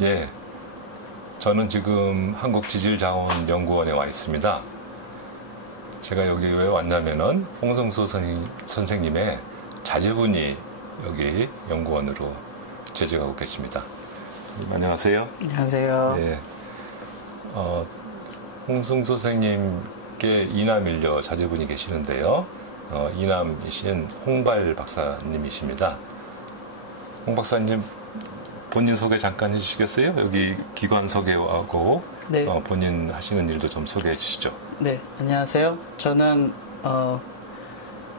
예, 저는 지금 한국지질자원연구원에 와 있습니다. 제가 여기 왜 왔냐면은 홍성수 선생님의 자제분이 여기 연구원으로 재직하고 계십니다. 안녕하세요. 안녕하세요. 예, 홍성수 선생님께 이남일녀 자제분이 계시는데요. 이남이신 홍발 박사님이십니다. 홍 박사님 본인 소개 잠깐 해주시겠어요? 여기 기관 소개하고 네. 본인 하시는 일도 좀 소개해 주시죠. 네, 안녕하세요. 저는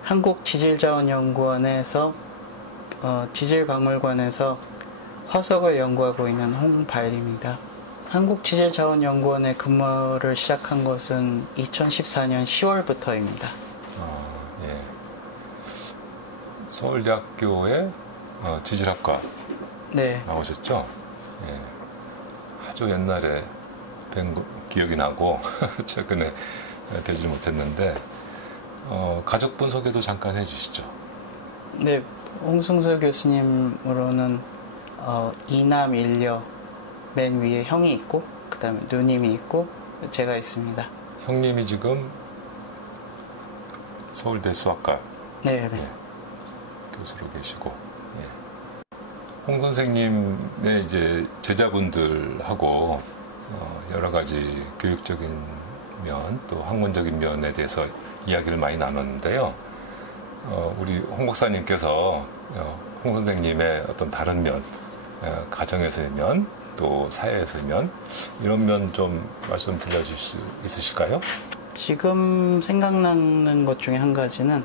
한국지질자원연구원에서 지질박물관에서 화석을 연구하고 있는 홍발입니다. 한국지질자원연구원에 근무를 시작한 것은 2014년 10월부터입니다. 예. 서울대학교의 지질학과 네. 나오셨죠? 예. 아주 옛날에 뵌 기억이 나고 최근에 뵈지 못했는데 가족분 소개도 잠깐 해주시죠. 네, 홍승수 교수님으로는 이남 일녀 맨 위에 형이 있고 그 다음에 누님이 있고 제가 있습니다. 형님이 지금 서울대 수학과 네, 네. 예, 교수로 계시고, 예. 홍 선생님의 이제 제자분들하고 여러 가지 교육적인 면, 또 학문적인 면에 대해서 이야기를 많이 나눴는데요. 우리 홍 박사님께서 홍 선생님의 어떤 다른 면, 가정에서의 면, 또 사회에서의 면, 이런 면 좀 말씀 들려주실 수 있으실까요? 지금 생각나는 것 중에 한 가지는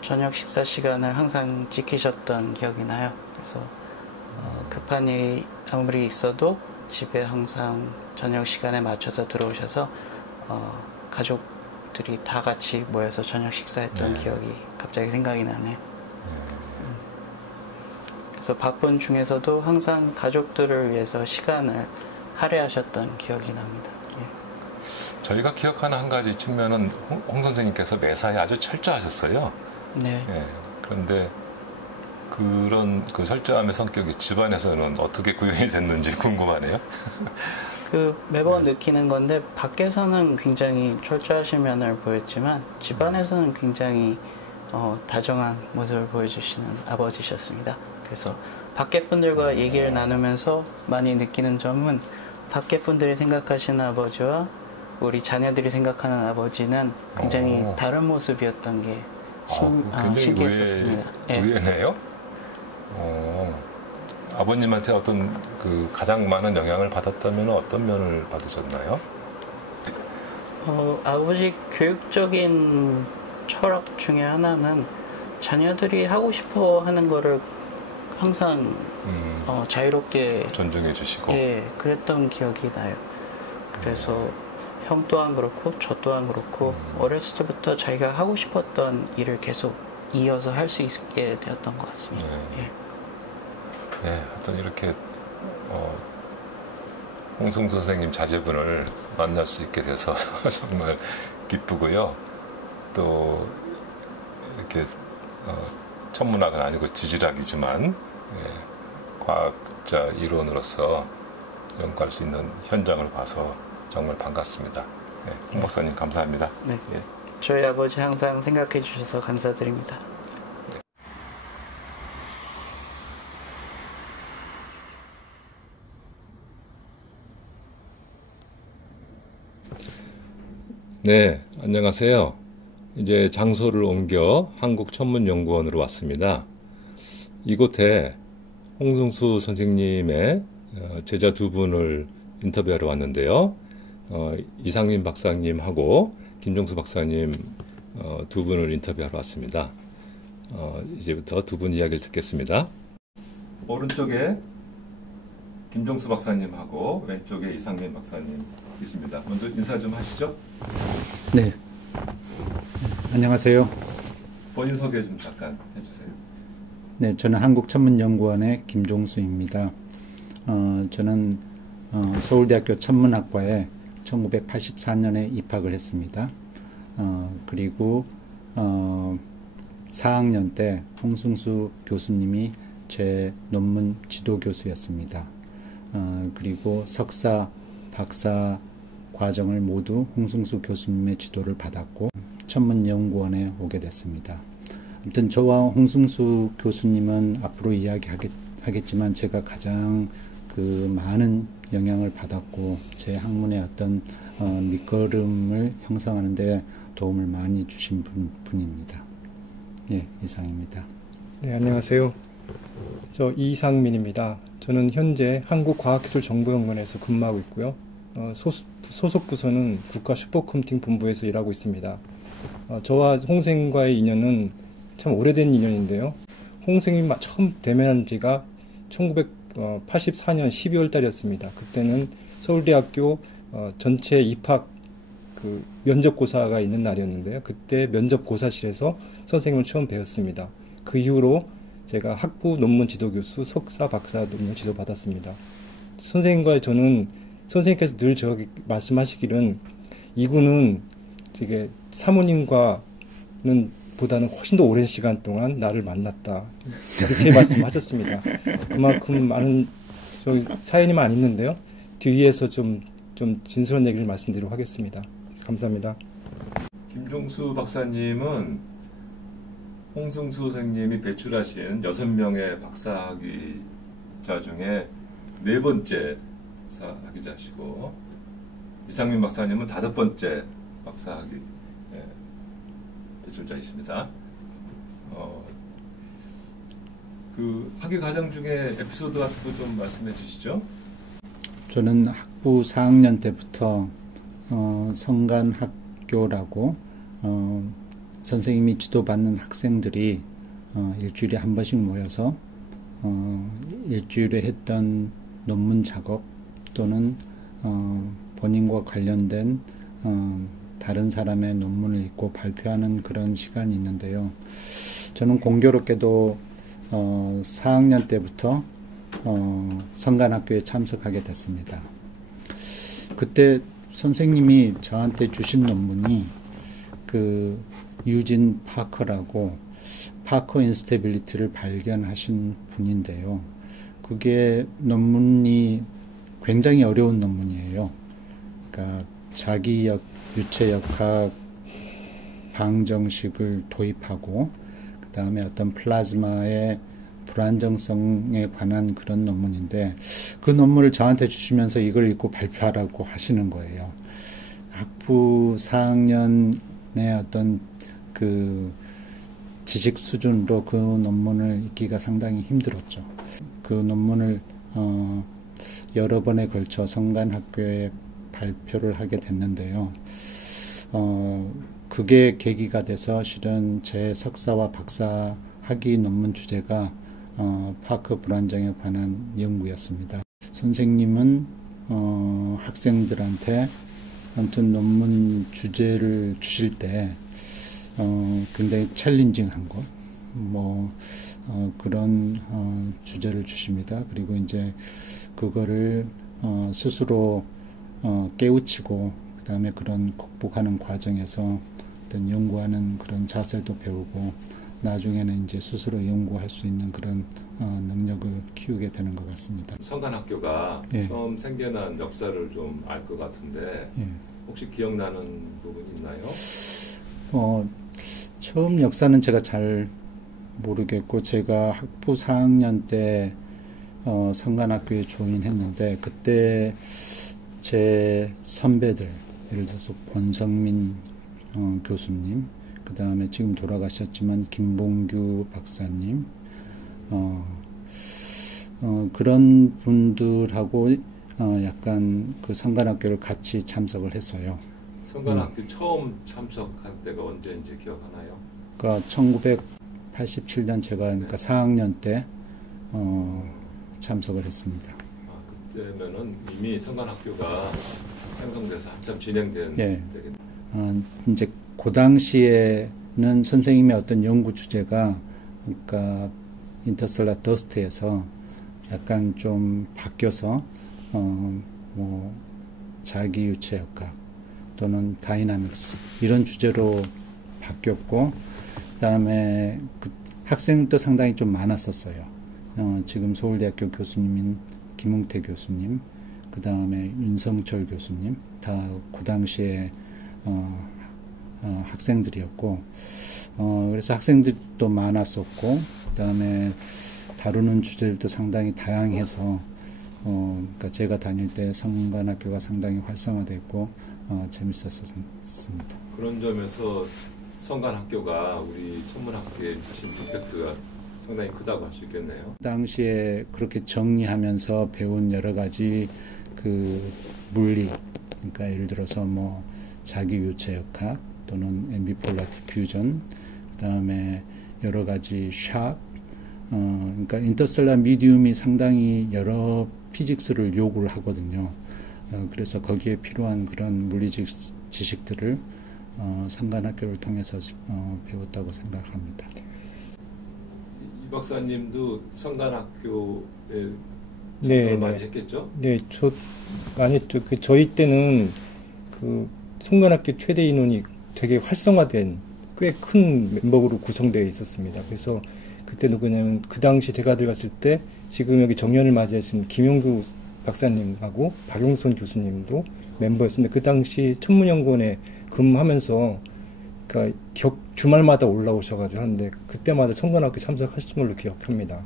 저녁 식사 시간을 항상 지키셨던 기억이 나요. 그래서 급한 일이 아무리 있어도 집에 항상 저녁 시간에 맞춰서 들어오셔서 가족들이 다 같이 모여서 저녁 식사했던 기억이 갑자기 생각이 나네요. 그래서 바쁜 중에서도 항상 가족들을 위해서 시간을 할애하셨던 기억이 납니다. 예. 저희가 기억하는 한 가지 측면은 홍 선생님께서 매사에 아주 철저하셨어요. 네. 예, 그런데 그런 그 철저함의 성격이 집안에서는 어떻게 구현이 됐는지 궁금하네요. 매번 느끼는 건데 밖에서는 굉장히 철저하신 면을 보였지만 집안에서는 굉장히 다정한 모습을 보여주시는 아버지셨습니다. 그래서 밖에 분들과 얘기를 나누면서 많이 느끼는 점은 밖에 분들이 생각하시는 아버지와 우리 자녀들이 생각하는 아버지는 굉장히 다른 모습이었던 게 신기했었습니다. 의외네요. 아버님한테 어떤 그 가장 많은 영향을 받았다면 어떤 면을 받으셨나요? 아버지 교육적인 철학 중에 하나는 자녀들이 하고 싶어 하는 거를 항상 자유롭게 존중해 주시고, 예, 그랬던 기억이 나요. 그래서 형 또한 그렇고 저 또한 그렇고 어렸을 때부터 자기가 하고 싶었던 일을 계속 이어서 할 수 있게 되었던 것 같습니다. 예. 네, 하여튼 이렇게 홍승수 선생님 자제분을 만날 수 있게 돼서 정말 기쁘고요. 또 이렇게 천문학은 아니고 지질학이지만 과학자 일원으로서 연구할 수 있는 현장을 봐서 정말 반갑습니다. 네, 홍 박사님 감사합니다. 네. 예. 저희 아버지 항상 생각해 주셔서 감사드립니다. 네, 안녕하세요. 이제 장소를 옮겨 한국천문연구원으로 왔습니다. 이곳에 홍승수 선생님의 제자 두 분을 인터뷰하러 왔는데요. 이상민 박사님하고 김종수 박사님 두 분을 인터뷰하러 왔습니다. 이제부터 두 분 이야기를 듣겠습니다. 오른쪽에 김종수 박사님하고 왼쪽에 이상민 박사님 계십니다. 먼저 인사 좀 하시죠. 네. 안녕하세요. 본인 소개 좀 잠깐 해주세요. 네, 저는 한국천문연구원의 김종수입니다. 저는 서울대학교 천문학과에 1984년에 입학을 했습니다. 그리고 4학년 때 홍승수 교수님이 제 논문 지도 교수였습니다. 그리고 석사, 박사 과정을 모두 홍승수 교수님의 지도를 받았고 천문연구원에 오게 됐습니다. 아무튼 저와 홍승수 교수님은 앞으로 이야기하겠지만 제가 가장 그 많은 영향을 받았고 제 학문의 어떤 밑거름을 형성하는 데 도움을 많이 주신 분입니다. 예, 이상입니다. 네, 안녕하세요. 저 이상민입니다. 저는 현재 한국과학기술정보연구원에서 근무하고 있고요. 소속 부서는 국가슈퍼컴퓨팅 본부에서 일하고 있습니다. 저와 홍생과의 인연은 참 오래된 인연인데요. 홍생이 처음 대면한 지가 1984년 12월 달이었습니다. 그때는 서울대학교 전체 입학 그 면접고사가 있는 날이었는데요. 그때 면접고사실에서 선생님을 처음 배웠습니다. 그 이후로 제가 학부 논문 지도 교수, 석사, 박사 논문 지도 받았습니다. 선생님과 저는 선생님께서 늘 저에게 말씀하시기는 이군은 되게 사모님과는 보다는 훨씬 더 오랜 시간 동안 나를 만났다. 그렇게 말씀하셨습니다. 그만큼 많은 사연이만 있는데요. 뒤에서 좀 진솔한 얘기를 말씀드리도록 하겠습니다. 감사합니다. 김종수 박사님은 홍승수 선생님이 배출하신 6명의 박사학위자 중에 4번째 박사학위자시고 이상민 박사님은 5번째 박사학위 배출자이십니다. 그 학위 과정 중에 에피소드 같은 거 좀 말씀해 주시죠. 저는 학부 4학년 때부터 성간학교라고 선생님이 지도받는 학생들이 일주일에 한 번씩 모여서 일주일에 했던 논문 작업 또는 본인과 관련된 다른 사람의 논문을 읽고 발표하는 그런 시간이 있는데요. 저는 공교롭게도 4학년 때부터 성간학교에 참석하게 됐습니다. 그때 선생님이 저한테 주신 논문이 그 유진 파커라고 파커 인스테빌리티를 발견하신 분인데요. 그게 논문이 굉장히 어려운 논문이에요. 그러니까 유체역학 방정식을 도입하고 그 다음에 어떤 플라즈마의 불안정성에 관한 그런 논문인데 그 논문을 저한테 주시면서 이걸 읽고 발표하라고 하시는 거예요. 학부 4학년의 어떤 그 지식 수준으로 그 논문을 읽기가 상당히 힘들었죠. 그 논문을 여러 번에 걸쳐 성간학교에 발표를 하게 됐는데요. 그게 계기가 돼서 실은 제 석사와 박사 학위 논문 주제가 파커 불안정에 관한 연구였습니다. 선생님은 학생들한테 아무튼 논문 주제를 주실 때 굉장히 챌린징한 것, 그런 주제를 주십니다. 그리고 이제 그거를 스스로 깨우치고 그 다음에 그런 극복하는 과정에서 어떤 연구하는 그런 자세도 배우고 나중에는 이제 스스로 연구할 수 있는 그런 능력을 키우게 되는 것 같습니다. 성간학교가 예. 처음 생겨난 역사를 좀 알 것 같은데 예. 혹시 기억나는 부분이 있나요? 처음 역사는 제가 잘 모르겠고 제가 학부 4학년 때 성간학교에 조인했는데 그때 제 선배들 예를 들어서 권성민 교수님 그 다음에 지금 돌아가셨지만 김봉규 박사님 그런 분들하고 약간 그 성간학교를 같이 참석을 했어요. 성간학교 처음 참석한 때가 언제인지 기억하나요? 그러니까 1987년 제가 그러니까 4학년 때 참석을 했습니다. 그때면은 이미 성간학교가 생성돼서 한참 진행된 예. 때겠네요. 이제 그 당시에는 선생님의 어떤 연구 주제가 그러니까 인터스텔라 더스트에서 약간 좀 바뀌어서 자기유체역학 또는 다이나믹스 이런 주제로 바뀌었고 그다음에 그 학생도 상당히 좀 많았었어요. 지금 서울대학교 교수님인 김웅태 교수님, 그 다음에 윤성철 교수님, 다 그 당시에 학생들이었고, 그래서 학생들도 많았었고, 그 다음에 다루는 주제들도 상당히 다양해서, 그러니까 제가 다닐 때 성간학교가 상당히 활성화됐고, 재밌었습니다. 그런 점에서 성간학교가 우리 천문학계에 주신 임팩트가 상당히 크다고 할 수 있겠네요. 당시에 그렇게 정리하면서 배운 여러 가지 그 물리, 그러니까 예를 들어서 뭐 자기유체역학 또는 앰비폴라 디퓨전, 그다음에 여러 가지 샥, 그러니까 인터스텔라 미디움이 상당히 여러 피직스를 요구를 하거든요. 그래서 거기에 필요한 그런 물리적 지식들을 성간학교를 통해서 배웠다고 생각합니다. 이 박사님도 성간학교에 네, 많이 했겠죠? 네, 많이 했죠. 저희 때는 그 성간학교 최대 인원이 되게 활성화된 꽤 큰 멤버로 구성되어 있었습니다. 그래서 그때는 그냥 그 당시 제가 들어갔을 때 지금 여기 정년을 맞이하신 김용구 박사님하고 박용선 교수님도 멤버였습니다. 그 당시 천문연구원에 근무하면서 그러니까 주말마다 올라오셔가지고 하는데 그때마다 성간학교 참석하신 걸로 기억합니다.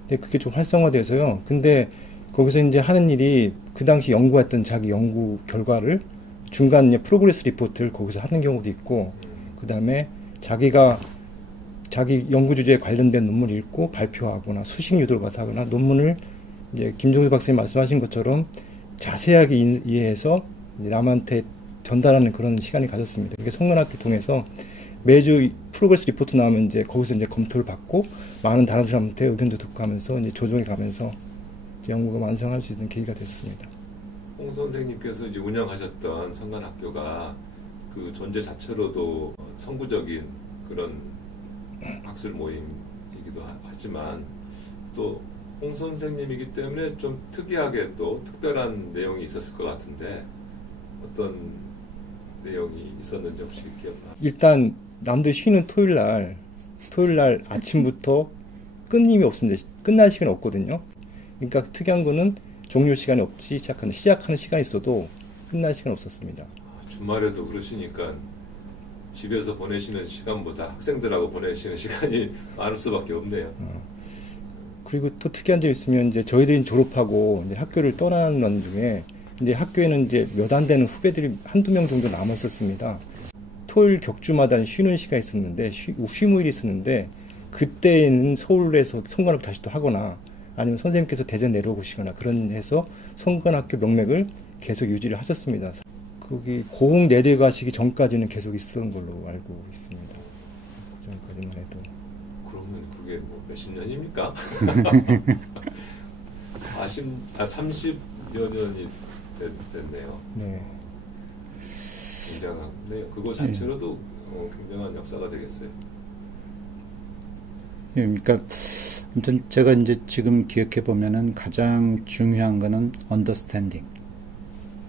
근데 그게 좀 활성화돼서요. 근데 거기서 이제 하는 일이 그 당시 연구했던 자기 연구 결과를 중간 프로그레스 리포트를 거기서 하는 경우도 있고, 그 다음에 자기 연구 주제에 관련된 논문을 읽고 발표하거나 수식 유도를 하거나 논문을 이제 김종수 박사님 말씀하신 것처럼 자세하게 이해해서 남한테 전달하는 그런 시간이 가졌습니다. 이게 성간학교 통해서 매주 프로그레스 리포트 나오면 이제 거기서 이제 검토를 받고 많은 다른 사람한테 의견도 듣고 하면서 이제 조정해 가면서 이제 연구가 완성할 수 있는 계기가 됐습니다. 홍 선생님께서 이제 운영하셨던 성간학교가 그 존재 자체로도 선구적인 그런 학술 모임이기도 하지만 또 홍 선생님이기 때문에 좀 특이하게 또 특별한 내용이 있었을 것 같은데 어떤 내용이 있었는지 혹시 기억나요? 일단 남들 쉬는 토요일 날 아침부터 끊임이 없습니다. 끝날 시간이 없거든요. 그러니까 특이한 거는 종료 시간이 없이 시작하는 시간이 있어도 끝날 시간이 없었습니다. 주말에도 그러시니까 집에서 보내시는 시간보다 학생들하고 보내시는 시간이 많을 수밖에 없네요. 그리고 또 특이한 점 있으면 이제 저희들이 졸업하고 이제 학교를 떠나는 와중에 이제 학교에는 이제 몇 안 되는 후배들이 한두 명 정도 남았었습니다. 토요일 격주마다 쉬는 시간이 있었는데 휴무일이 있었는데 그때는 서울에서 성간학교 다시 또 하거나 아니면 선생님께서 대전 내려오시거나 그런 해서 성간학교 명맥을 계속 유지를 하셨습니다. 거기 고흥 내려가시기 전까지는 계속 있었던 걸로 알고 있습니다. 그 전까지만 해도. 그러면 그게 뭐 몇십 년입니까? 30여 년이 됐네요. 네. 굉장한데 그거 자체로도 굉장한 역사가 되겠어요. 예, 그러니까 아무튼 제가 이제 지금 기억해 보면은 가장 중요한 거는 understanding.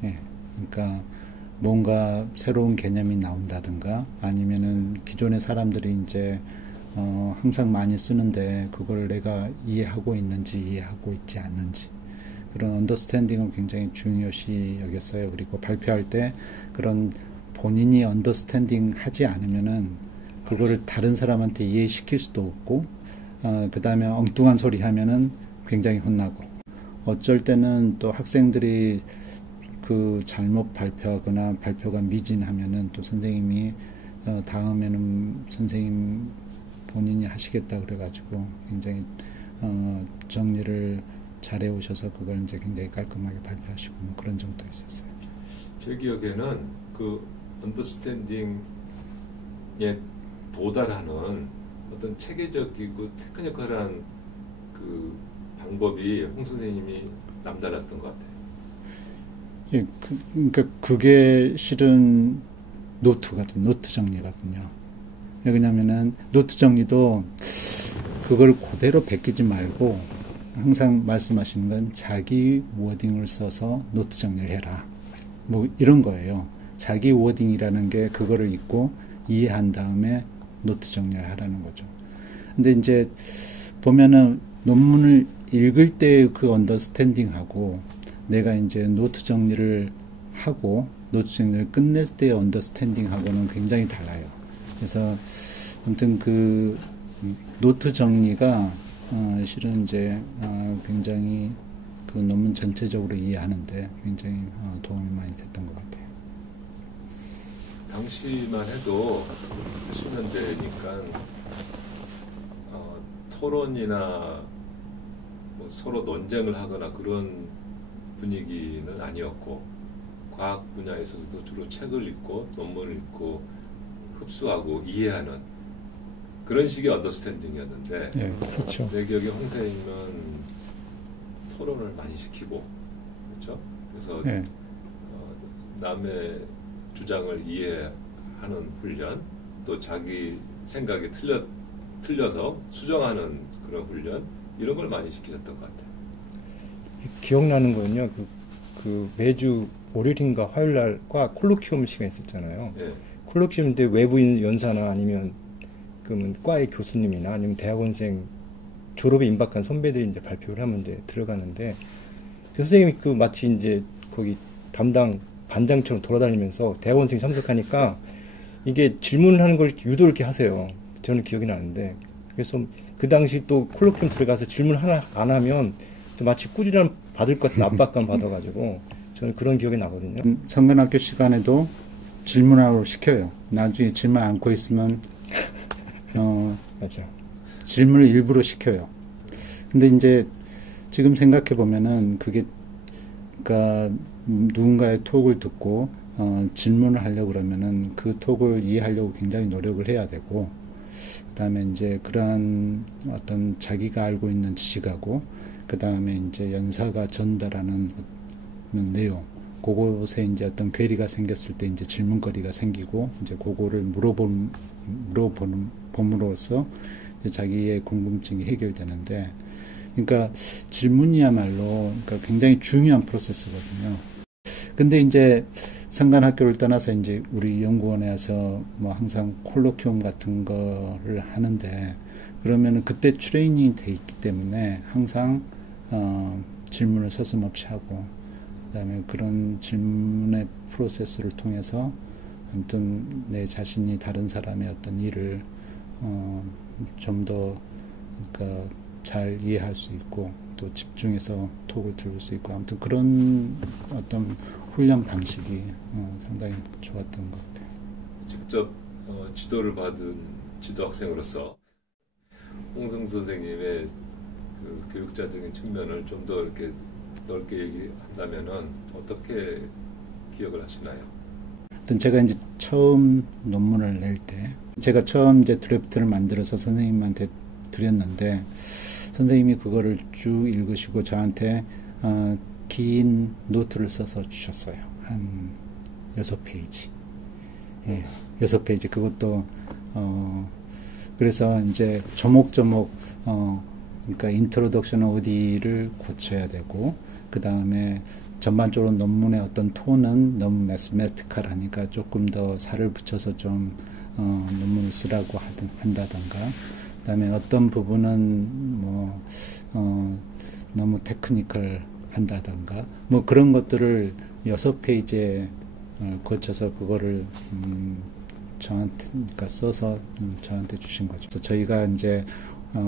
예, 그러니까 뭔가 새로운 개념이 나온다든가 아니면은 기존의 사람들이 이제 항상 많이 쓰는데 그걸 내가 이해하고 있는지 이해하고 있지 않는지 그런 언더스탠딩을 굉장히 중요시 여겼어요. 그리고 발표할 때 그런 본인이 언더스탠딩 하지 않으면은 그거를 다른 사람한테 이해시킬 수도 없고 그 다음에 엉뚱한 소리 하면은 굉장히 혼나고 어쩔 때는 또 학생들이 그 잘못 발표하거나 발표가 미진하면은 또 선생님이 다음에는 선생님 본인이 하시겠다 그래가지고 굉장히 정리를 잘해 오셔서 그걸 이제 굉장히 깔끔하게 발표하시고 뭐 그런 정도 있었어요. 제 기억에는 그 언더스탠딩에 도달하는 어떤 체계적이고 테크니컬한 그 방법이 홍 선생님이 남달랐던 것 같아요. 예, 그러니까 그게 실은 노트 정리거든요. 왜냐면은 노트 정리도 그걸 그대로 베끼지 말고 항상 말씀하시는 건 자기 워딩을 써서 노트 정리를 해라. 뭐 이런 거예요. 자기 워딩이라는 게 그거를 읽고 이해한 다음에 노트 정리를 하라는 거죠. 근데 이제 보면은 논문을 읽을 때 그 언더스탠딩하고 내가 이제 노트 정리를 하고 노트 정리를 끝낼 때의 언더스탠딩하고는 굉장히 달라요. 그래서 아무튼 그 노트 정리가 실은 이제 굉장히 그 논문 전체적으로 이해하는데 굉장히 도움이 많이 됐던 것 같아요. 당시만 해도 80년대니까 토론이나 뭐 서로 논쟁을 하거나 그런 분위기는 아니었고 과학 분야에서도 주로 책을 읽고 논문을 읽고 흡수하고 이해하는 그런 식의 언더스탠딩이었는데 네, 그렇죠. 내 기억에 홍 선생님은 토론을 많이 시키고 그렇죠? 그래서 네. 남의 주장을 이해하는 훈련 또 자기 생각이 틀려서 수정하는 그런 훈련 이런 걸 많이 시키셨던 것 같아요. 기억나는 거는요. 그 매주 월요일인가 화요일 날 콜로키움 시간 있었잖아요. 네. 콜로키움 때 외부인 연사나 아니면 그러면 과의 교수님이나 아니면 대학원생 졸업에 임박한 선배들이 이제 발표를 하면 이제 들어가는데 그 선생님이 그 마치 이제 거기 담당 반장처럼 돌아다니면서 대학원생이 참석하니까 이게 질문을 하는 걸 유도를 이렇게 하세요. 저는 기억이 나는데 그래서 그 당시 또 콜로키움 들어가서 질문 하나 안 하면 또 마치 꾸지람 받을 것 같은 압박감 받아가지고 저는 그런 기억이 나거든요. 성관학교 시간에도 질문하라고 시켜요. 나중에 질문 않고 있으면 맞아. 질문을 일부러 시켜요. 근데 이제 지금 생각해 보면은 그게 그러니까 누군가의 톡을 듣고 질문을 하려고 그러면은 그 톡을 이해하려고 굉장히 노력을 해야 되고 그다음에 이제 그러한 어떤 자기가 알고 있는 지식하고 그다음에 이제 연사가 전달하는 내용 그곳에 이제 어떤 괴리가 생겼을 때 이제 질문거리가 생기고 이제 그거를 물어봄으로써 이제 자기의 궁금증이 해결되는데 그러니까 질문이야말로 그러니까 굉장히 중요한 프로세스거든요. 근데 이제 성관학교를 떠나서 이제 우리 연구원에 와서 뭐 항상 콜로키움 같은 거를 하는데 그러면은 그때 트레이닝이 돼 있기 때문에 항상 질문을 서슴없이 하고 그다음에 그런 질문의 프로세스를 통해서 아무튼 내 자신이 다른 사람의 어떤 일을 좀 더 그러니까 잘 이해할 수 있고 또 집중해서 톡을 들을 수 있고 아무튼 그런 어떤 훈련 방식이 상당히 좋았던 것 같아요. 직접 지도를 받은 지도 학생으로서 홍승 선생님의 그 교육자적인 측면을 좀 더 이렇게 넓게 얘기한다면은 어떻게 기억을 하시나요? 제가 이제 처음 논문을 낼 때, 제가 처음 이제 드래프트를 만들어서 선생님한테 드렸는데, 선생님이 그거를 쭉 읽으시고 저한테 긴 노트를 써서 주셨어요. 한 6페이지. 예, 6페이지. 그것도, 그래서 이제 조목조목, 그러니까 인트로덕션 어디를 고쳐야 되고, 그 다음에 전반적으로 논문의 어떤 톤은 너무 매스메티컬하니까 조금 더 살을 붙여서 좀 논문을 쓰라고 한다던가 그 다음에 어떤 부분은 뭐 너무 테크니컬 한다던가 뭐 그런 것들을 6페이지에 거쳐서 그거를 저한테 그러니까 써서 저한테 주신 거죠. 그래서 저희가 이제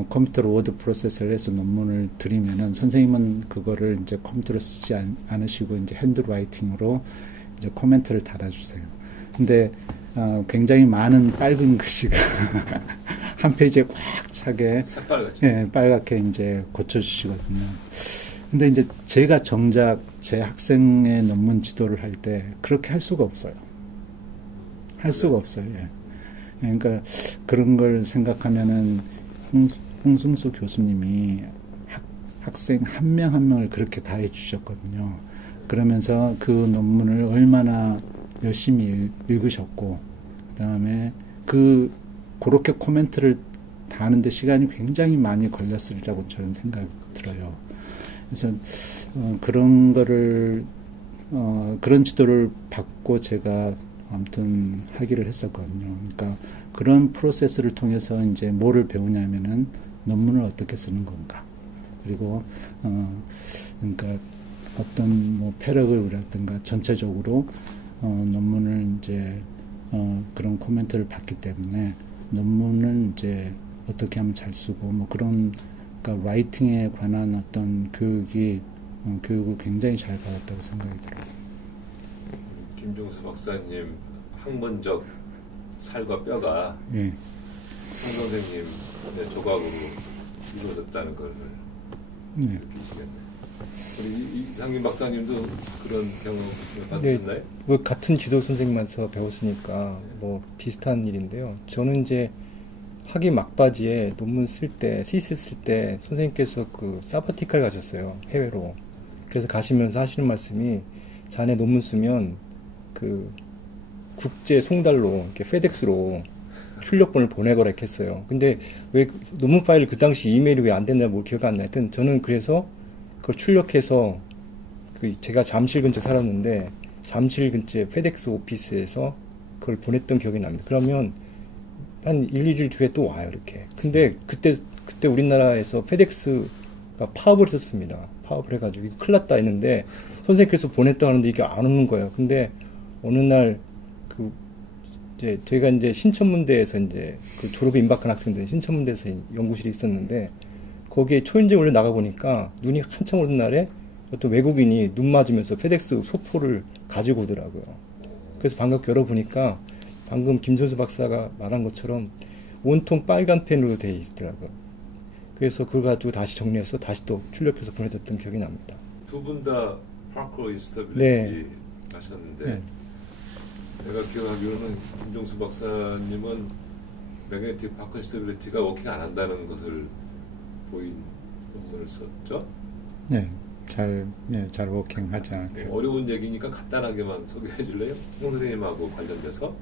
컴퓨터로 워드 프로세서를 해서 논문을 드리면은 선생님은 그거를 이제 컴퓨터로 쓰지 않으시고 이제 핸드라이팅으로 이제 코멘트를 달아주세요. 근데 굉장히 많은 빨간 글씨가 한 페이지에 꽉 차게 새빨갛죠. 예, 빨갛게 이제 고쳐주시거든요. 근데 이제 제가 정작 제 학생의 논문 지도를 할 때 그렇게 할 수가 없어요. 할 수가 없어요. 예. 그러니까 그런 걸 생각하면은 홍승수 교수님이 학생 한 명 한 명을 그렇게 다 해주셨거든요. 그러면서 그 논문을 얼마나 열심히 읽으셨고, 그 다음에 그렇게 코멘트를 다 하는데 시간이 굉장히 많이 걸렸으리라고 저는 생각이 들어요. 그래서 그런 거를 그런 지도를 받고 제가 아무튼 하기를 했었거든요. 그러니까 그런 프로세스를 통해서 이제 뭐를 배우냐면은 논문을 어떻게 쓰는 건가. 그리고 그러니까 어떤 뭐 패러그래프라든가 전체적으로 논문을 이제 그런 코멘트를 받기 때문에 논문을 이제 어떻게 하면 잘 쓰고 뭐 그런 그러니까 라이팅에 관한 어떤 교육을 굉장히 잘 받았다고 생각이 들어요. 김종수 박사님 학문적 살과 뼈가 예. 홍 선생님의 조각으로 이루어졌다는 걸 느끼시겠네요. 우리 이상민 박사님도 그런 경험을 받으셨나요? 뭐 같은 지도 선생님한테서 배웠으니까 뭐 비슷한 일인데요. 저는 이제 학위 막바지에 논문 쓸 때, 시스 쓸 때 선생님께서 그 사바티칼 가셨어요. 해외로. 그래서 가시면서 하시는 말씀이 자네 논문 쓰면 그 국제 송달로 이렇게 페덱스로 출력본을 보내거라 이렇게 했어요. 근데 왜 논문 파일 그 당시 이메일이 왜 안 됐나 뭐 기억 안 나요. 하여튼 저는 그래서 그걸 출력해서 제가 잠실 근처 살았는데 잠실 근처 페덱스 오피스에서 그걸 보냈던 기억이 납니다. 그러면 한 1, 2주일 뒤에 또 와요, 이렇게. 근데 그때 우리나라에서 페덱스가 파업을 했었습니다. 파업을 해가지고 이거 큰일 났다 했는데 선생님께서 보냈다 하는데 이게 안 오는 거예요. 근데 어느 날 이제 제가 이제 신천문대에서 이제 그 졸업에 임박한 학생들 신천문대에서 연구실이 있었는데 거기에 초인종 올려 나가 보니까 눈이 한참 오는 날에 어떤 외국인이 눈 맞으면서 페덱스 소포를 가지고 오더라고요. 그래서 반갑게 열어보니까 방금 김선수 박사가 말한 것처럼 온통 빨간 펜으로 되어 있더라고요. 그래서 그걸 가지고 다시 정리해서 다시 또 출력해서 보내줬던 기억이 납니다. 두 분 다 파커 인스타빌리티 네. 하셨는데 네. 내가 기억하기로는 김종수 박사님은 매그네틱 파커 인스타빌리티가 워킹 안 한다는 것을 보인 논문을 썼죠? 네. 잘 워킹하지 않을까요? 어려운 얘기니까 간단하게만 소개해 줄래요? 홍 선생님하고 관련돼서?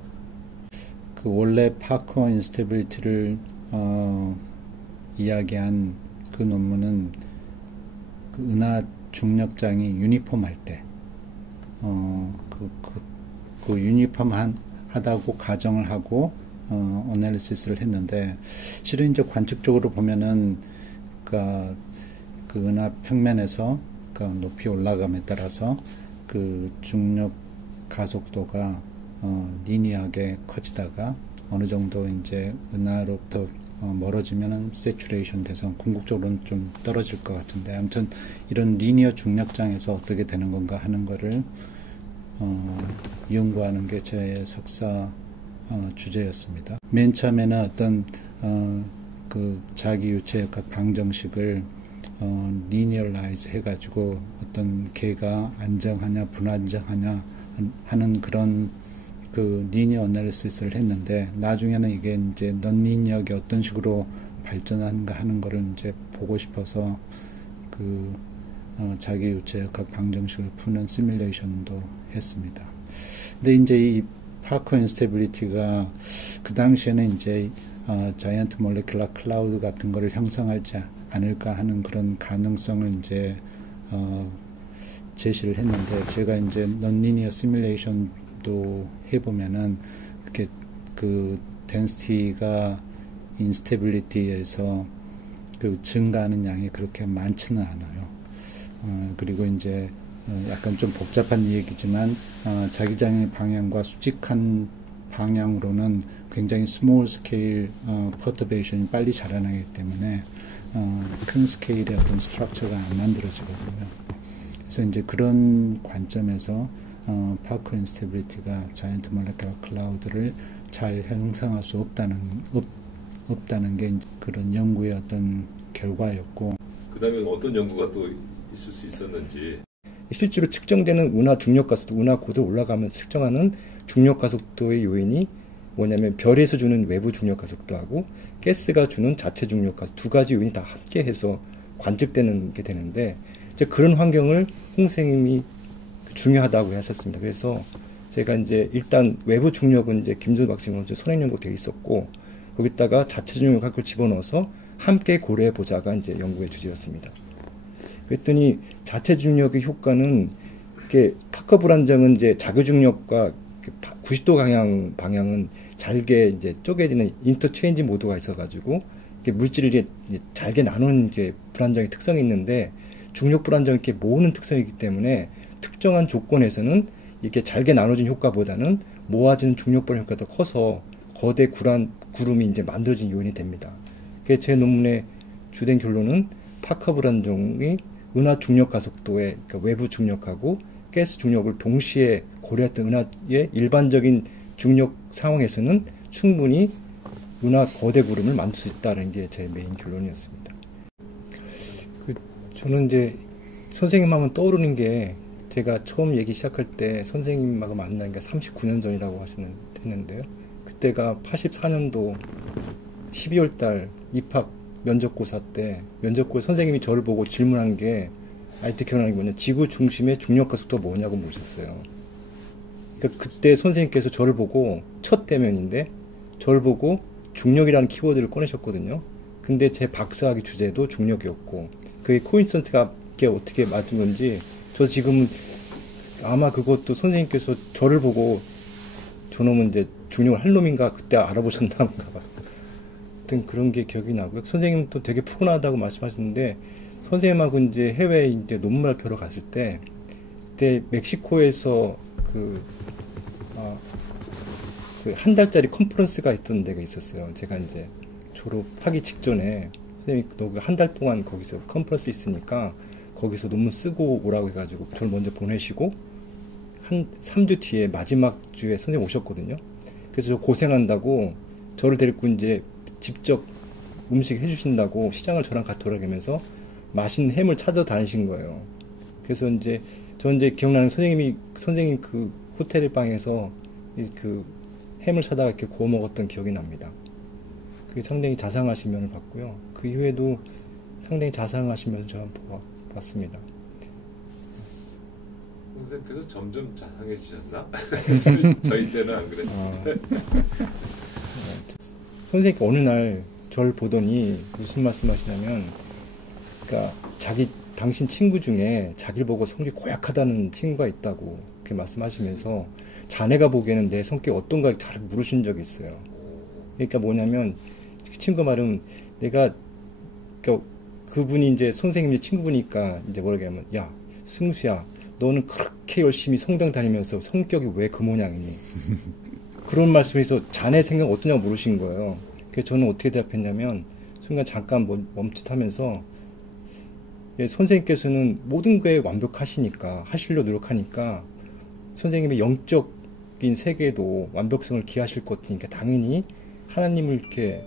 그 원래 파커 인스테빌리티를 이야기한 그 논문은 그 은하 중력장이 유니폼할 때 그 유니폼 하다고 가정을 하고 어널리시스를 했는데 실은 이제 관측적으로 보면은 그 은하 평면에서 그 높이 올라감에 따라서 그 중력 가속도가 리니어하게 커지다가 어느 정도 이제 은하로부터 멀어지면은 세츄레이션 돼서 궁극적으로는 좀 떨어질 것 같은데 아무튼 이런 리니어 중력장에서 어떻게 되는 건가 하는 거를 연구하는 게 제 석사 주제였습니다. 맨 처음에는 어떤 그 자기 유체역학 방정식을 리니어라이즈 해가지고 어떤 개가 안정하냐 불안정하냐 하는 그런 그 리니어 어널리시스를 했는데 나중에는 이게 이제 넌리니어하게 어떤 식으로 발전하는가 하는 거를 이제 보고 싶어서 그 자기 유체역학 방정식을 푸는 시뮬레이션도 했습니다. 근데 이제 이 파커 인스테빌리티가 그 당시에는 이제 자이언트 몰레큘러 클라우드 같은 거를 형성하지 않을까 하는 그런 가능성을 이제 제시를 했는데 제가 이제 넌리니어 시뮬레이션도 해보면은 이렇게 그 덴시티가 인스테빌리티에서 그 증가하는 양이 그렇게 많지는 않아요. 그리고 이제 약간 좀 복잡한 얘기지만 자기장의 방향과 수직한 방향으로는 굉장히 스몰 스케일 퍼터베이션이 빨리 자라나기 때문에 큰 스케일의 어떤 스트럭처가 안 만들어지거든요. 그래서 이제 그런 관점에서 파커 인스테빌리티가 자이언트 몰레큘러 클라우드를 잘 형성할 수 없다는 게 그런 연구의 어떤 결과였고. 그 다음에 어떤 연구가 또 있을 수 있었는지. 실제로 측정되는 은하 중력 가속도, 은하 고도 올라가면서 측정하는 중력 가속도의 요인이 뭐냐면 별에서 주는 외부 중력 가속도하고 가스가 주는 자체 중력 가속도 두 가지 요인이 다 함께해서 관측되는 게 되는데 이제 그런 환경을 홍 선생님이 중요하다고 하셨습니다. 그래서 제가 이제 일단 외부 중력은 이제 김준호 박사님 선행 연구 되어 있었고 거기다가 자체 중력 할 걸 집어넣어서 함께 고려해 보자가 이제 연구의 주제였습니다. 그랬더니 자체 중력의 효과는 이렇게 파커 불안정은 이제 자교 중력과 90도 방향은 잘게 이제 쪼개지는 인터체인지 모드가 있어가지고 물질이 잘게 나누는 게 불안정의 특성이 있는데 중력 불안정이 이렇게 모으는 특성이기 때문에 특정한 조건에서는 이렇게 잘게 나눠진 효과보다는 모아지는 중력 불안 효과가 더 커서 거대 구름이 이제 만들어진 요인이 됩니다. 그래서 제 논문의 주된 결론은 파커 불안정이 은하 중력 가속도의 그러니까 외부 중력하고 가스 중력을 동시에 고려했던 은하의 일반적인 중력 상황에서는 충분히 은하 거대 구름을 만들 수 있다는 게 제 메인 결론이었습니다. 저는 이제 선생님 하면 떠오르는 게 제가 처음 얘기 시작할 때 선생님하고 만난 게 39년 전이라고 했는데요. 그때가 84년도 12월 달 입학 면접고사 때 선생님이 저를 보고 질문한 게 아직도 기억나는 게 뭐냐, 지구 중심의 중력 가속도가 뭐냐고 물으셨어요. 그러니까 그때 선생님께서 저를 보고 첫 대면인데 저를 보고 중력이라는 키워드를 꺼내셨거든요. 근데 제 박사학위 주제도 중력이었고 그게 코인시던트가 어떻게 맞은 건지 저 지금 아마 그것도 선생님께서 저를 보고 저놈은 이제 중력을 할 놈인가 그때 알아보셨나봐. 하여튼 그런 게 기억이 나고요. 선생님도 되게 푸근하다고 말씀하셨는데 선생님하고 이제 해외에 이제 논문 발표로 갔을 때 그때 멕시코에서 그 한 달짜리 컨퍼런스가 있던 데가 있었어요. 제가 이제 졸업하기 직전에 선생님이 너 한 달 동안 거기서 컨퍼런스 있으니까 거기서 논문 쓰고 오라고 해가지고 저를 먼저 보내시고 한 3주 뒤에 마지막 주에 선생님 오셨거든요. 그래서 저 고생한다고 저를 데리고 이제 직접 음식 해주신다고 시장을 저랑 같이 돌아가면서 맛있는 햄을 찾아다니신 거예요. 그래서 이제 저 이제 기억나는 선생님 그 호텔 방에서 그 햄을 사다가 이렇게 구워 먹었던 기억이 납니다. 그게 상당히 자상하신 면을 봤고요. 그 이후에도 상당히 자상하신 면을 저는 봤습니다. 선생님께서 점점 자상해지셨나? 저희 때는 안 그랬는데. 선생님께 어느 날 저를 보더니 무슨 말씀하시냐면, 그러니까 당신 친구 중에 자기를 보고 성격이 고약하다는 친구가 있다고 그렇게 말씀하시면서 자네가 보기에는 내 성격이 어떤가 잘 물으신 적이 있어요. 그러니까 뭐냐면 친구 말은 그러니까 그분이 이제 선생님이 친구분이니까 이제 뭐라고 하면 야 승수야 너는 그렇게 열심히 성당 다니면서 성격이 왜 그 모양이니? 그런 말씀에서 자네 생각 어떠냐고 물으신 거예요. 그래서 저는 어떻게 대답했냐면 순간 잠깐 멈칫하면서 선생님께서는 모든 거에 완벽하시니까 하시려고 노력하니까 선생님의 영적인 세계에도 완벽성을 기하실 것 같으니까 당연히 하나님을 이렇게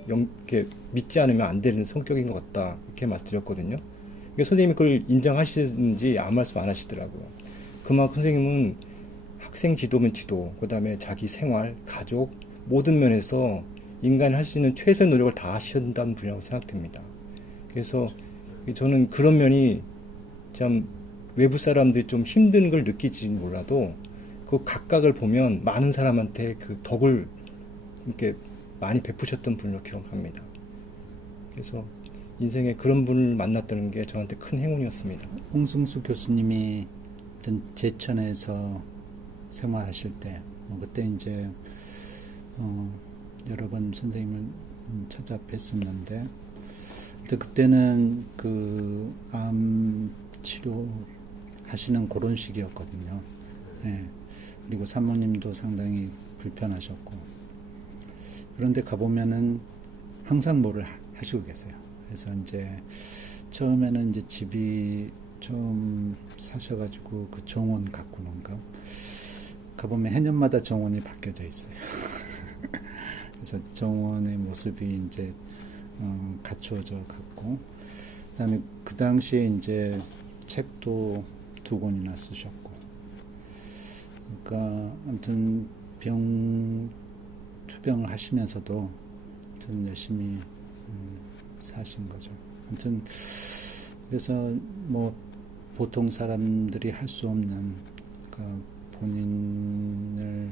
믿지 않으면 안 되는 성격인 것 같다 이렇게 말씀드렸거든요. 그러니까 선생님이 그걸 인정하시는지 아무 말씀 안 하시더라고요. 그만큼 선생님은 학생 지도면 지도, 그 다음에 자기 생활, 가족 모든 면에서 인간이 할 수 있는 최선의 노력을 다 하신다는 분이라고 생각됩니다. 그래서 저는 그런 면이 참 외부 사람들이 좀 힘든 걸 느끼지 몰라도 그 각각을 보면 많은 사람한테 그 덕을 이렇게 많이 베푸셨던 분으로 기억합니다. 그래서 인생에 그런 분을 만났다는 게 저한테 큰 행운이었습니다. 홍승수 교수님이 어떤 제천에서 생활하실 때 그때 이제 여러 번 선생님을 찾아뵀었는데 그때는 그 암 치료 하시는 그런 시기였거든요. 네. 그리고 사모님도 상당히 불편하셨고 그런데 가보면은 항상 뭐를 하시고 계세요. 그래서 이제 처음에는 이제 집이 좀 사셔가지고 그 정원 가꾸는가 가보면 해년마다 정원이 바뀌어져 있어요. 그래서 정원의 모습이 이제 갖추어져 갔고 그다음에 그 당시에 이제 책도 2권이나 쓰셨고 그러니까 아무튼 투병을 하시면서도 아무튼 열심히 사신 거죠. 아무튼 그래서 뭐 보통 사람들이 할 수 없는 그러니까 본인을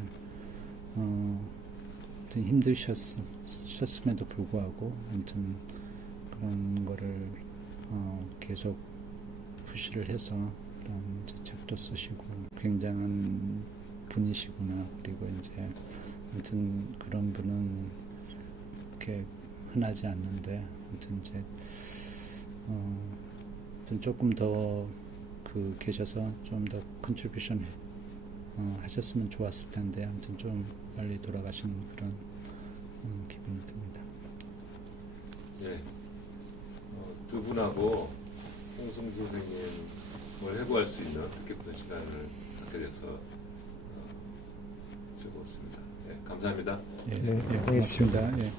힘드셨음에도 불구하고 아무튼 그런 거를 계속 푸시를 해서 그런 이제 책도 쓰시고 굉장한 분이시구나. 그리고 이제 아무튼 그런 분은 이렇게 흔하지 않는데 아무튼 이제 아무튼 조금 더 계셔서 좀 더 컨트리뷰션 하셨으면 좋았을 텐데 아무튼 좀 빨리 돌아가신 그런 기분이 듭니다. 네. 두 분하고 홍성수 선생님을 해부할 수 있는 뜻깊은 시간을 갖게 돼서 즐거웠습니다. 네, 감사합니다. 예, 고맙습니다. 예.